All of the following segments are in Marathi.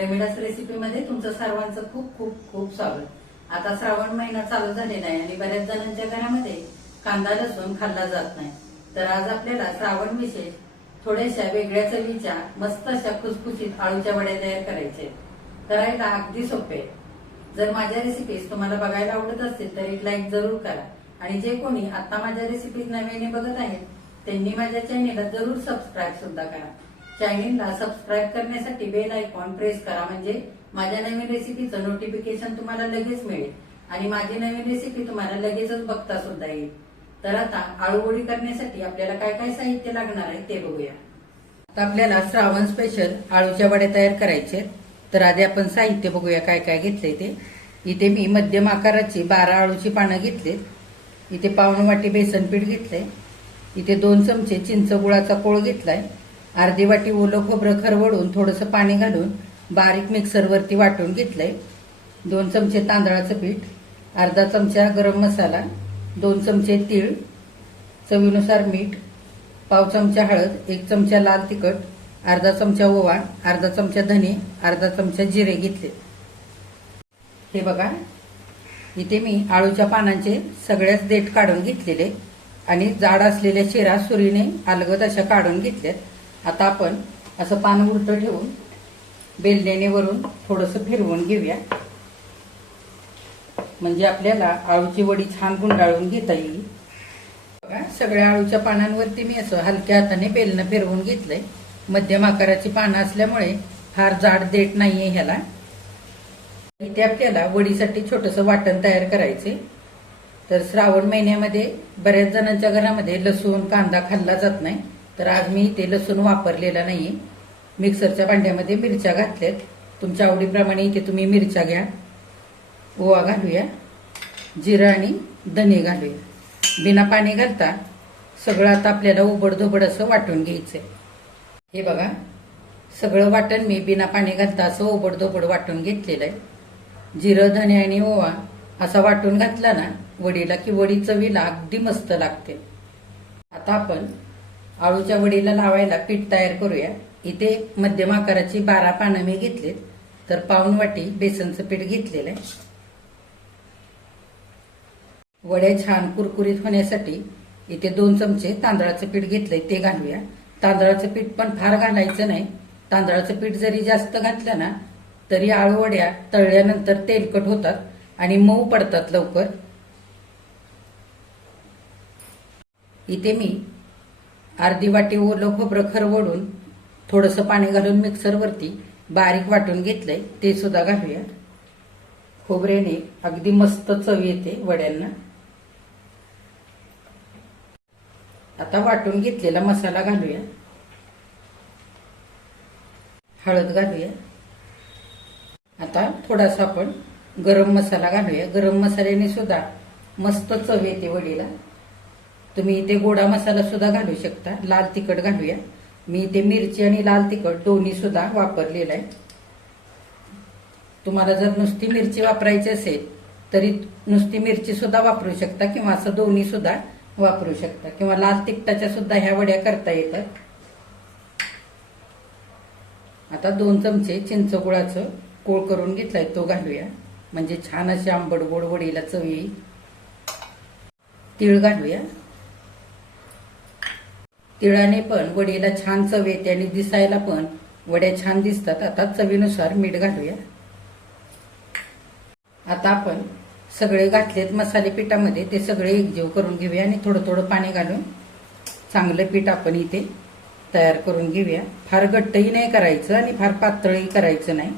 प्रेमिडास रेसिपीमध्ये तुमचं सर्वांचं खूप खूप खूप स्वागत. आता श्रावण महिना चालू झालेला आहे आणि बऱ्याच जणांच्या घरामध्ये कांदा लसूण खाल्ला जात नाही. तर आज आपल्याला श्रावण विशेष थोड्याशा वेगळ्या चवीच्या मस्त अशा खुसखुशीत आळूच्या वड्या तयार करायचे. करायला अगदी सोपे. जर माझ्या रेसिपीज तुम्हाला बघायला आवडत असतील तर एक लाईक जरूर करा. आणि जे कोणी आता माझ्या रेसिपीज नव्याने बघत आहेत त्यांनी माझ्या चॅनेलला जरूर सबस्क्राईब सुद्धा करा. चॅनेलला सबस्क्राईब करण्यासाठी बेल आयकॉन प्रेस करा. म्हणजे माझ्या नवीन रेसिपीचं नोटिफिकेशन तुम्हाला लगेच मिळेल. आणि माझी नवीन रेसिपी तुम्हाला लगेचच बघता सुद्धा येईल. तर आता आळूवडी करण्यासाठी आपल्याला काय काय साहित्य लागणार आहे ते बघूया. आता आपल्याला श्रावण स्पेशल आळूच्या वड्या तयार करायचे तर आधी आपण साहित्य बघूया काय काय घेतलंय ते. इथे मी मध्यम आकाराची बारा आळूची पानं घेतलीत. इथे पाऊण वाटी बेसन पीठ घेतलंय. इथे दोन चमचे चिंच गुळाचा कोळ घेतलाय. अर्धी वाटी ओलं खोबरं खरवडून थोडंसं पाणी घालून बारीक मिक्सरवरती वाटून घेतलंय. दोन चमचे तांदळाचं पीठ अर्धा चमचा गरम मसाला दोन चमचे तीळ चवीनुसार मीठ पाव चमचा हळद एक चमचा लाल तिखट अर्धा चमचा ओवा अर्धा चमचा धने अर्धा चमचा जिरे घेतले. हे बघा इथे मी आळूच्या पानांचे सगळ्याच देठ काढून घेतलेले आणि जाड असलेल्या शिरा सुरीने अलगद अशा काढून घेतल्यात. आता आपण असं पान उलटं ठेवून बेलण्याने वरून थोडंसं फिरवून घेऊया. म्हणजे आपल्याला आळूची वडी छान गुंडाळून घेता येईल. बघा सगळ्या आळूच्या पानांवरती मी असं हलक्या हाताने बेलनं फिरवून घेतलंय. मध्यम आकाराची पानं असल्यामुळे फार जाड देठ नाहीये ह्याला. इथे आपल्याला वडीसाठी छोटस वाटण तयार करायचे तर श्रावण महिन्यामध्ये बऱ्याच जणांच्या घरामध्ये लसूण कांदा खाल्ला जात नाही. तर आज मी इथे लसूण वापरलेला नाही मिक्सरच्या भांड्यामध्ये मिरच्या घातल्यात. तुमच्या आवडीप्रमाणे इथे तुम्ही मिरच्या घ्या. ओवा घालूया. जिरं आणि धने घालूया. बिना पाणी घालता सगळं आता आपल्याला उबडधोबड असं वाटून घ्यायचंय. हे बघा. सगळं वाटण मी बिना पाणी घालता असं ओबडधोबड वाटून घेतलेलं आहे. जिरं धने आणि ओवा असा वाटून घातला ना वडीला की वडी चवीला अगदी मस्त लागते. आता आपण आळूच्या वडीला लावायला पीठ तयार करूया. इथे मध्यम आकाराची बारा पानं मी घेतलीत. तर पाऊन वाटी बेसनचं पीठ घेतलेलं आहे. वड्या छान कुरकुरीत होण्यासाठी इथे दोन चमचे तांदळाचं पीठ घेतलंय ते घालूया. तांदळाचं पीठ पण फार घालायचं नाही. तांदळाचं पीठ जरी जास्त घातलं ना तरी आळू वड्या तळल्यानंतर तेलकट होतात आणि मऊ पडतात लवकर. इथे मी अर्धी वाटी ओलं खोबरं खरवडून थोडंसं पाणी घालून मिक्सरवरती बारीक वाटून घेतलंय ते सुद्धा घालूया खोबऱ्याने अगदी मस्त चव येते वड्यांना. आता वाटून घेतलेला मसाला घालूया. हळद घालूया. आता थोडासा आपण गरम मसाला घालूया. गरम मसाल्याने सुद्धा मस्त चव येते वडीला. तुम्ही इथे गोडा मसाला सुद्धा घालू शकता. लाल तिखट घालूया. मी इथे मिरची आणि लाल तिखट दोन्ही सुद्धा वापरलेलं आहे. तुम्हाला जर नुसती मिरची वापरायची असेल तरी नुसती मिरची सुद्धा वापरू शकता किंवा असं दोन्ही सुद्धा वापरू शकता. किंवा लाल तिखटाच्या सुद्धा ह्या वड्या करता येतात. आता दोन चमचे चिंच गुळाचं कोळ करून घेतलाय तो घालूया. म्हणजे छान अशी आंबट गोड वडीला चव. येईल तीळ घालूया. तिळाने पण वडीला छान चव येते आणि दिसायला पण वड्या छान दिसतात. आता चवीनुसार मीठ घालूया. आता आपण सगळे घातलेत मसाले पिठामध्ये. ते सगळे एकजीव करून घेऊया आणि थोडं थोडं पाणी घालून चांगलं पीठ आपण इथे तयार करून घेऊया. फार घट्टही नाही करायचं आणि फार पातळही करायचं नाही.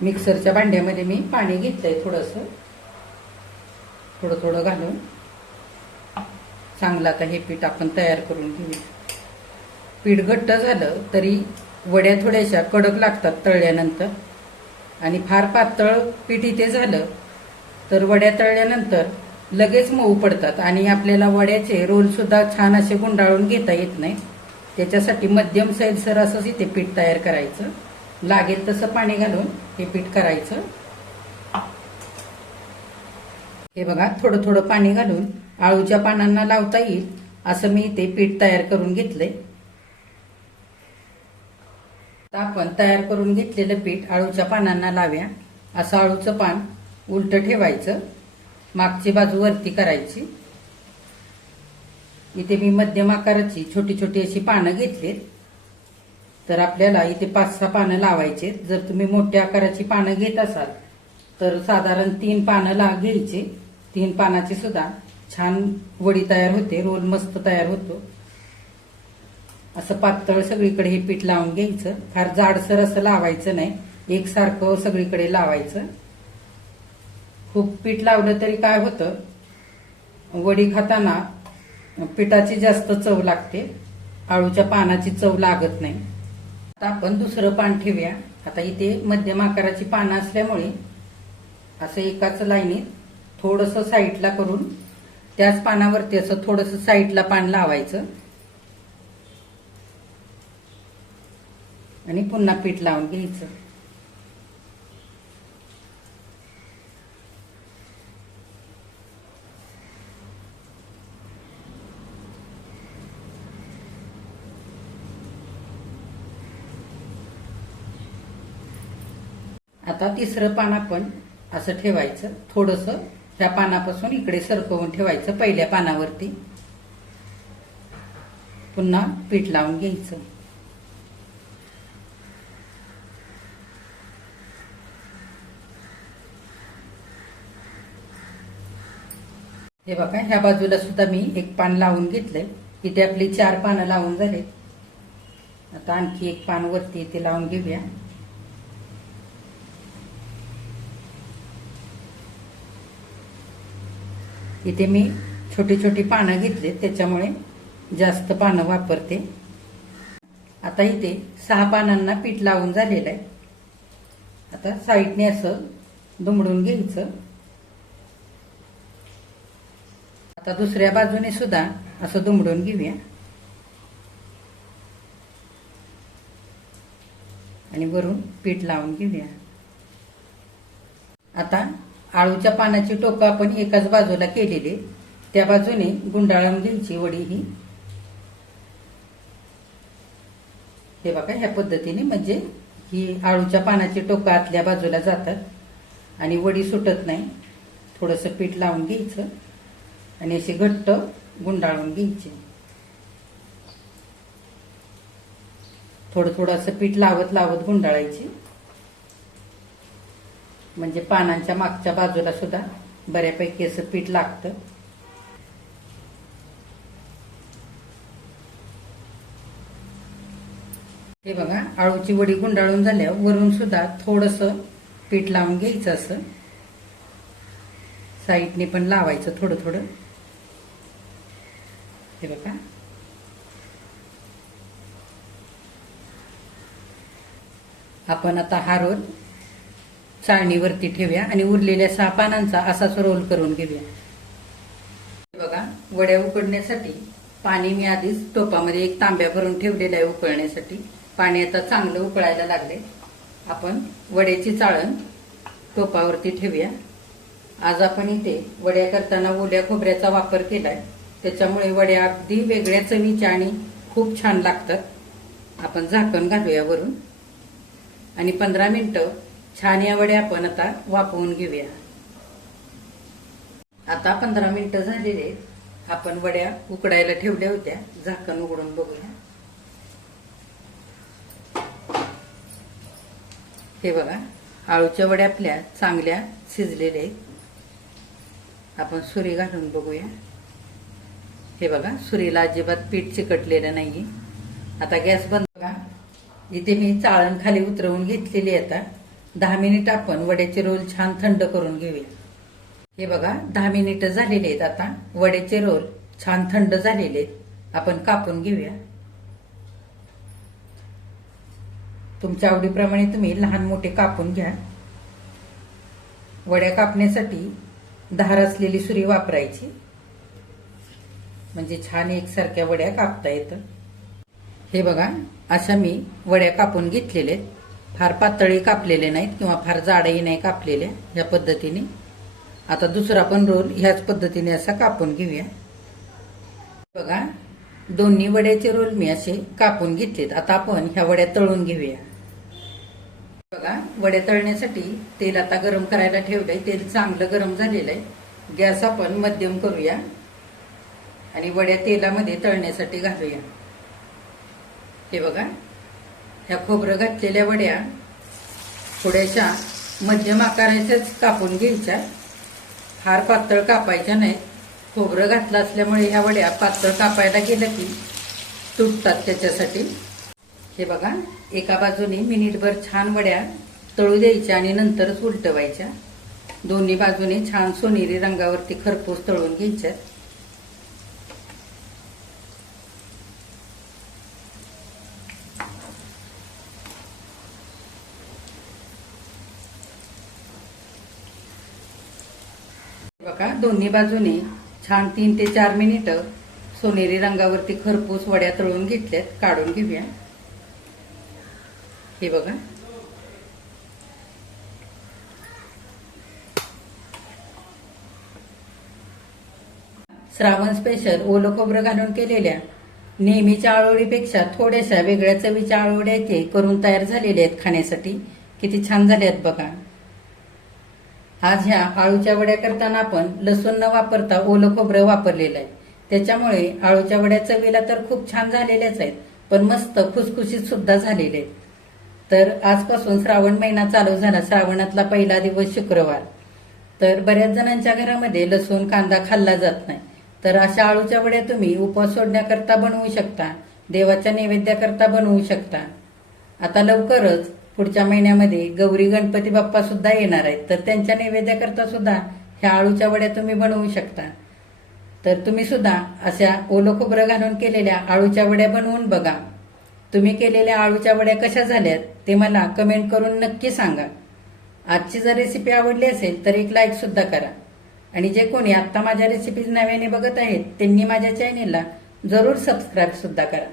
मिक्सरच्या भांड्यामध्ये मी पाणी घेतलंय थोडंसं. थोडं थोडं घालून. चांगलं आता हे पीठ आपण तयार करून घेऊया. पीठ घट्ट झालं तरी वड्या थोड्याशा कडक लागतात तळल्यानंतर. आणि फार पातळ पीठ इथे झालं तर वड्या तळल्यानंतर लगेच मऊ पडतात. आणि आपल्याला वड्याचे रोलसुद्धा छान असे गुंडाळून घेता येत नाही. त्याच्यासाठी मध्यम सैलसर असंच इथे पीठ तयार करायचं. लागेल तसं पाणी घालून हे पीठ करायचं. हे बघा थोडं थोडं पाणी घालून आळूच्या पानांना लावता येईल असं मी इथे पीठ तयार करून घेतलंय. आपण तयार करून घेतलेलं पीठ आळूच्या पानांना लाव्या. असं आळूचं पान उलट ठेवायचं. मागची बाजू वरती करायची. इथे मी मध्यम आकाराची छोटी छोटी अशी पानं घेतलीत. तर आपल्याला इथे पाच सहा पानं लावायचे जर तुम्ही मोठ्या आकाराची पानं घेत असाल तर साधारण तीन पानं ला घ्यायची. तीन पानाची सुद्धा छान वडी तयार होते रोल मस्त तयार होतो. असं पातळ सगळीकडे हे पीठ लावून घ्यायचं. फार जाडसर असं लावायचं नाही. एकसारखं सगळीकडे लावायचं. खूप पीठ लावलं तरी काय होतं? वडी खाताना पिठाची जास्त चव लागते. आळूच्या पानाची चव लागत नाही. आता आपण दुसरं पान ठेवूया. आता इथे मध्यम आकाराची पानं असल्यामुळे असं एकाच लाईनीत थोडस साईडला करून त्याच पानावरती असं थोडस साईडला पान लावायचं. आणि पुन्हा पीठ लावून घ्यायचं. आता तिसरं पान आपण असं ठेवायचं. थोडस ह्या पानापासून इकडे सरकवून ठेवायचं पहिल्या पानावरती. पुन्हा पीठ लावून घ्यायचं. हे बघा ह्या बाजूला सुद्धा मी एक पान लावून घेतलंय. इथे आपली चार पानं लावून झाले आता आणखी एक पान वरती इथे लावून घेऊया. इथे मी छोटी छोटी पानं घेतले त्याच्यामुळे जास्त पानं वापरते. आता इथे सहा पानांना पीठ लावून झालेलं आहे. आता साईडने असं दुमडून घ्यायचं. आता दुसऱ्या बाजूने सुद्धा असं दुमडून घेऊया. आणि वरून पीठ लावून घेऊया. आता आळूच्या पानाची टोकं आपण एकाच बाजूला केलेली त्या बाजूने गुंडाळून घ्यायची वडी ही. हे बघा ह्या पद्धतीने म्हणजे ही आळूच्या पानाची टोकं आतल्या बाजूला जातात आणि वडी सुटत नाही. थोडंसं पीठ लावून घ्यायचं आणि अशी घट्ट गुंडाळून घ्यायची. थोडं थोडं असं पीठ लावत लावत गुंडाळायची. म्हणजे पानांच्या मागच्या बाजूला सुद्धा बऱ्यापैकी असं पीठ लागतं. हे बघा आळूची वडी गुंडाळून झाल्यावर वरून सुद्धा थोडस पीठ लावून घ्यायचं असं. साईडने पण लावायचं थोडं थोडं. हे बघा. आपण आता हा रोल चाळणीवरती ठेवूया आणि उरलेल्या सहा पानांचा असाच रोल करून घेऊया. बघा वड्या उकडण्यासाठी पाणी मी आधीच टोपामध्ये एक तांब्या भरून ठेवलेलं आहे उकळण्यासाठी. पाणी आता चांगलं उकळायला लागले. आपण वड्याची चाळण टोपावरती ठेवूया. आज आपण इथे वड्या करताना ओल्या खोबऱ्याचा वापर केलाय. त्याच्यामुळे वड्या अगदी वेगळ्या चवीच्या आणि खूप छान लागतात. आपण झाकण घालूया वरून. आणि पंधरा मिनिटं छान या वड्या आपण आता वाफवून घेऊया. आता पंधरा मिनिटं झालेले आहेत. आपण वड्या उकडायला ठेवल्या होत्या. झाकण उघडून बघूया. हे बघा आळूच्या वड्या आपल्या चांगल्या शिजलेल्या आहेत. आपण सुरी घालून बघूया. हे बघा सुरीला अजिबात पीठ चिकटलेलं नाही आता गॅस बंद बघा इथे मी चाळण खाली उतरवून घेतलेली आता. दहा मिनिट आपण वड्याचे रोल छान थंड करून घेऊया. हे बघा दहा मिनिटं झालेले आहेत आता. वड्याचे रोल छान थंड झालेले आहेत. आपण कापून घेऊया. तुमच्या आवडीप्रमाणे तुम्ही लहान मोठे कापून घ्या. वड्या कापण्यासाठी धार असलेली सुरी वापरायची. म्हणजे छान एकसारख्या वड्या कापता येतं. हे बघा अशा मी वड्या कापून घेतलेल्या आहेत. फार पातळी कापलेले नाहीत किंवा फार जाडही नाही कापलेल्या या पद्धतीने. आता दुसरा पण रोल ह्याच पद्धतीने असा कापून घेऊया. बघा दोन्ही वड्याचे रोल मी असे कापून घेतलेत. आता आपण ह्या वड्या तळून घेऊया. बघा वड्या तळण्यासाठी तेल आता गरम करायला ठेवलंय. तेल चांगलं गरम झालेलं आहे गॅस आपण मध्यम करूया आणि वड्या तेलामध्ये तळण्यासाठी घालूया. हे बघा ह्या खोबरं घातलेल्या वड्या थोड्याशा मध्यम आकाराच्याच कापून घ्यायच्या. फार पातळ कापायच्या नाहीत. खोबरं घातलं असल्यामुळे ह्या वड्या पातळ कापायला गेलं की तुटतात त्याच्यासाठी. हे बघा एका बाजूने मिनिटभर छान वड्या तळू द्यायच्या आणि नंतरच उलटवायच्या. दोन्ही बाजूने छान सोनेरी रंगावरती खरपूस तळून घ्यायच्यात. बघा दोन्ही बाजूने छान तीन ते चार मिनिट सोनेरी रंगावरती खरपूस वड्या तळून घेतल्यात काढून घेऊया. हे बघा. श्रावण स्पेशल ओलं खोबरं घालून केलेल्या नेहमीच्या आळोळीपेक्षा थोड्याशा वेगळ्या चवीच्या आळोळ्या इथे करून तयार झालेल्या आहेत खाण्यासाठी. किती छान झाल्या आहेत बघा. आज ह्या आळूच्या वड्या करताना आपण लसूण न वापरता ओलं खोबरं वापरलेलं आहे. त्याच्यामुळे आळूच्या वड्या चवीला तर खूप छान झालेल्याच आहेत पण मस्त खुसखुशीत सुद्धा झालेले आहेत. तर आजपासून श्रावण महिना चालू झाला. श्रावणातला पहिला दिवस शुक्रवार. तर बऱ्याच जणांच्या घरामध्ये लसूण कांदा खाल्ला जात नाही. तर अशा आळूच्या वड्या तुम्ही उपवास सोडण्याकरता बनवू शकता देवाच्या नैवेद्याकरता बनवू शकता. आता लवकरच पुढच्या महिन्यामध्ये गौरी गणपती बाप्पा सुद्धा येणार आहेत. तर त्यांच्या नैवेद्याकरता सुद्धा ह्या आळूच्या वड्या तुम्ही बनवू शकता. तर तुम्ही सुद्धा अशा ओलं खोबरं घालून केलेल्या आळूच्या वड्या बनवून बघा. तुम्ही केलेल्या आळूच्या वड्या कशा झाल्यात ते मला कमेंट करून नक्की सांगा. आजची जर रेसिपी आवडली असेल तर एक लाईक सुद्धा करा. आणि जे कोणी आत्ता माझ्या रेसिपीज नव्याने बघत आहेत त्यांनी माझ्या चॅनेलला जरूर सबस्क्राईब सुद्धा करा.